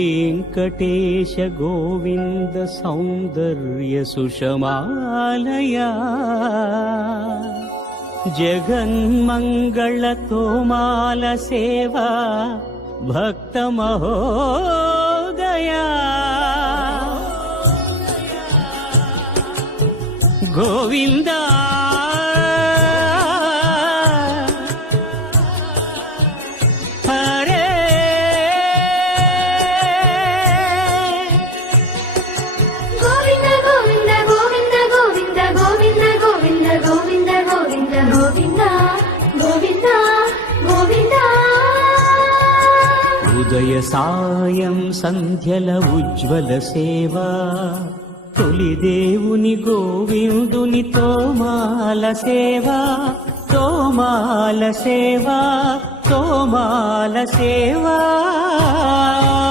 वेङ्कटेश गोविन्द सौन्दर्य सुषमालया जगन्मङ्गल तोमाल सेवा भक्त महोदया गोविन्दा ఉదయ సాయం సంధ్యల ఉజ్వల సేవా తొలి దేవుని గోవిందుని తోమాల సేవా తోమాల సేవా తోమాల సేవా